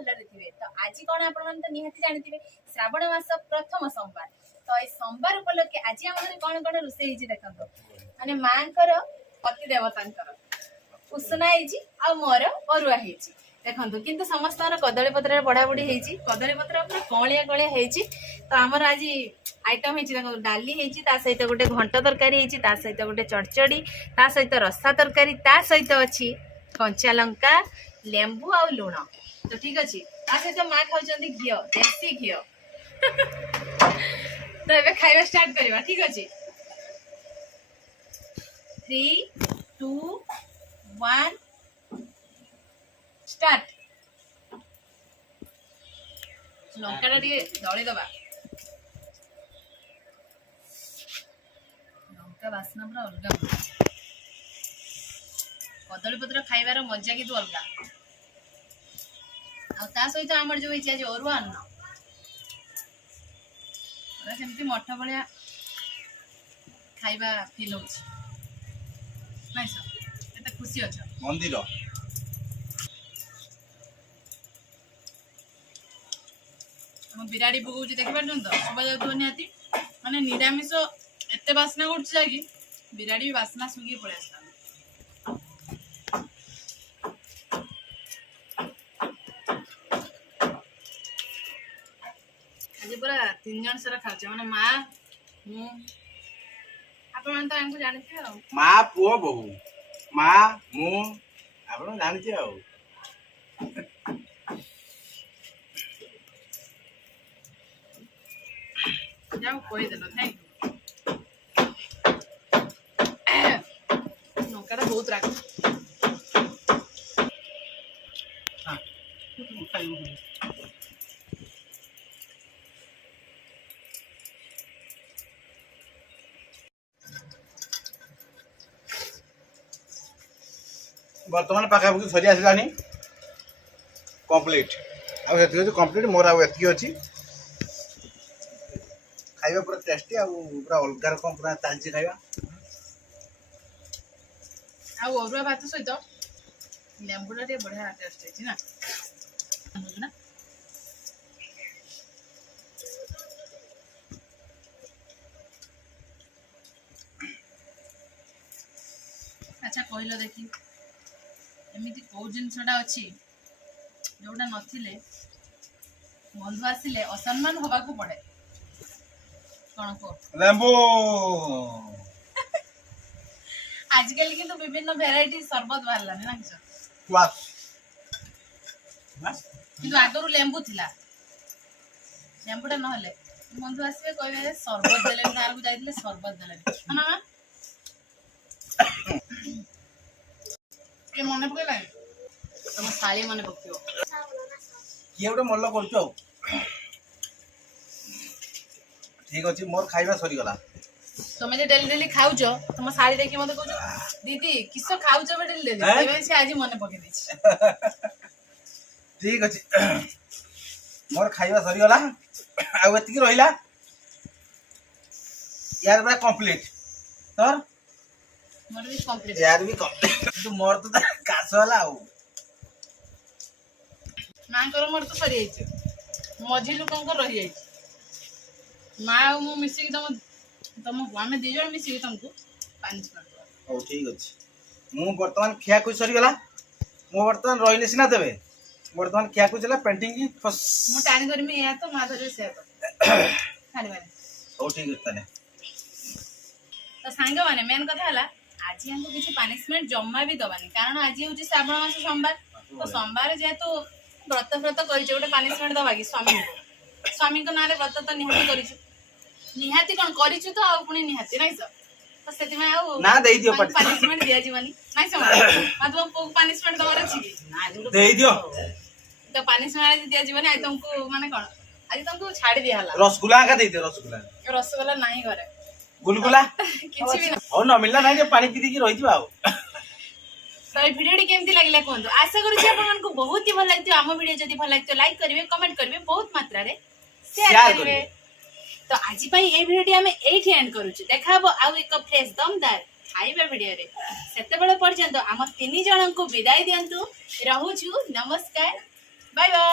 भलरे थिबे। तो आज कोन आपण मन तो निहाती जानिथिबे श्रावण मास प्रथम सोमवार। तो ए सोमवार उपलक्षे आज हमर कोन कोन रुसे हिजी देखंतो माने मांकर पति देवतांकर उसना हिजी आ मोर अरुआ हिजी देखंतो किंतु समस्त कदली पत्र बड़ा बड़ी हिजी कदली पत्र पूरा कलिया कलिया हिजी। तो हमर आज आइटम हिजी देखो डाली हिजी ता सहित गोटे घंट तरकारी हिजी ता सहित गोटे चड़चड़ी ता सहित रसा तरकारी ता सहित अछि कंचा लंका लेंबू आ लुण। तो ठीक अच्छे ता सहित माँ खाऊँ घी देसी घी तो ये खाଇବା स्टार्ट करवा ठीक अच्छे 3 2 1 स्टार्ट। लंका दली दबा लंका बास्ना पूरा अलग कदली पत्र खाइबार मजा किंतु अलग आ सहित आम जो आज अरुआ अन्न सेमती मठ भाया खाइबा फिल हो खुशी अच्छा मंदिर बिराड़ी पकाऊँ देख पार तो शोभा जाऊ निहाती माने निरामिष एत बास्ना कर बिराड़ी भी बास्ना सुंगी पड़े आसला। आज पूरा 3 जन सारा खाऊचे माने माँ मु आपण तो हमको जानते हो माँ पुओ बहु माँ मु आपण जानते हो जाओ कोई देलो थैंक यू नौकर बहुत राख हां बर्तमान पाखापाखि सरी आसलानी कंप्लीट आती कंप्लीट मोर आती अच्छी खाଇବା पूरा टेस्टी आ पूरा अलग रकम पूरा चलती खाଇବା अरुआ भात सहित लेंबूटा टे बढ़िया टेस्ट है ना ना अच्छा कहल देखी एमती कौ जिनसटा अच्छी जोटा नथिले बंधु आसिले असम्मान होबाकू पड़े कौन को लेंबू आजकल किंतु विभिन्न भेराइटी सरबत बाहरलानी ना क्वास किंतु आगरू लेंबू थिला लेंबूटा नहले बंधु आसबे कहबे सरबत देले घर को जाइले सरबत देले ना के मने पकेला तम साली मने पकियो किए गोटे मल्ल कर ठीक अच्छे मोर खाଇବା सरीगला तुम जो डेली डेली खाऊच तुम साड़ी देखी मत कहूच दीदी किस खाऊच डेली डेली से आज मन पके दी ठीक अच्छे मोर खाଇବା सरीगला आउ एतिक रहिला यार पूरा कंप्लीट तोर मोर भी कंप्लीट यार भी कंप्लीट तो मोर तो कास वाला आउ मां कर मोर तो सरी जाई मझी लोकन को रही जाई माँ मु मिसिक तुम आम दी जन मिसिक तुमको पानी ओ ठीक अच्छे मु बर्तमान खिया कुछ सरीगला मु बर्तमान रही सीना देवे बर्तमान खिया कुछ पेंटिंग की मु टाणी करमी या तो मा धरे से तो खाली माने ओ ठीक है तने तो सांग माने मेन कथा हला आज हमको किसी पनिशमेंट जम्मा भी दबानी कारण आज होची श्रावण मास सोमवार तो सोमवार जेतु व्रत व्रत करिचे गोटे पनिशमेंट दबा कि स्वामी को नारे व्रत तो निहाती करिछु निहाती कोन करिछु तो आ पुनी निहाती नै सर तो सेति में आ ना देई दियो पनिशमेंट दिया जीवनी नै सर आ तुम को पनिशमेंट दबार अछि कि ना देई दियो तो पनिशमेंट दिया जीवनी आ तुमको माने कोन आज तुमको छाड़ दिया हला रसगुल्ला का देई दियो रसगुल्ला नहीं घरे गुलगुला किछि भी हो न मिलला नहीं जे पानी पी की रही दिबा तो ये वीडियो केमती लागला कोन आशा करू छी आपन को बहुत ही भल लागतो हम वीडियो जदी भल लागतो लाइक करबे कमेंट करबे बहुत मात्रा रे शेयर करबे। तो आज ये वीडियो आम ये एंड करुचु देखा आउ एक फ्रेश दमदार खाइबा वीडियो रे सेते बेले पर्यंत आम 3 जन को विदाई दियंतु रहूछु नमस्कार बाय बाय।